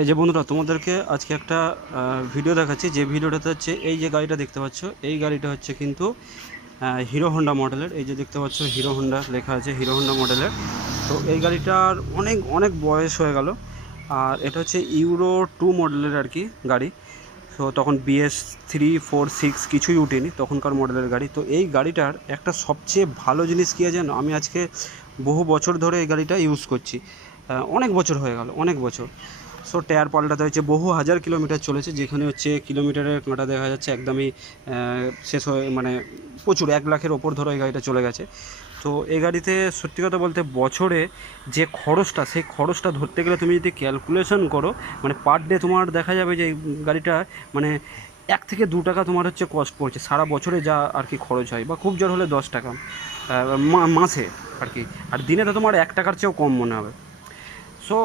এই যে বন্ধুরা, তোমাদেরকে আজকে একটা ভিডিও দেখাচ্ছি। যে ভিডিওটাতে হচ্ছে এই যে গাড়িটা দেখতে পাচ্ছ, এই গাড়িটা হচ্ছে কিন্তু হিরো হন্ডা মডেলের। এই যে দেখতে পাচ্ছ হিরো হন্ডা লেখা আছে, হিরো হন্ডা মডেলের। তো এই গাড়িটার অনেক অনেক বয়স হয়ে গেল। আর এটা হচ্ছে ইউরো 2 মডেলের আর কি গাড়ি। তো তখন BS3, 4, 6 কিছুই উঠেনি, তখনকার মডেলের গাড়ি। তো এই গাড়িটার একটা সবচেয়ে ভালো জিনিস কী আছে জানো? আমি আজকে বহু বছর ধরে এই গাড়িটা ইউজ করছি, অনেক বছর হয়ে গেল, অনেক বছর। সো টায়ার পাল্টাতে হচ্ছে, বহু হাজার কিলোমিটার চলেছে, যেখানে হচ্ছে কিলোমিটারের কাঁটা দেখা যাচ্ছে একদমই শেষ হয়ে, মানে প্রচুর 1 লাখের ওপর ধরো এই গাড়িটা চলে গেছে। তো এই গাড়িতে সত্যি কথা বলতে বছরে যে খরচটা, সেই খরচটা ধরতে গেলে তুমি যদি ক্যালকুলেশন করো, মানে পার ডে তোমার দেখা যাবে যে এই গাড়িটা মানে 1 থেকে 2 টাকা তোমার হচ্ছে কস্ট পড়ছে সারা বছরে, যা আর কি খরচ হয়, বা খুব জোর হলে 10 টাকা মাসে আর কি। আর দিনে তো তোমার 1 টাকার চেয়েও কম মনে হবে। সো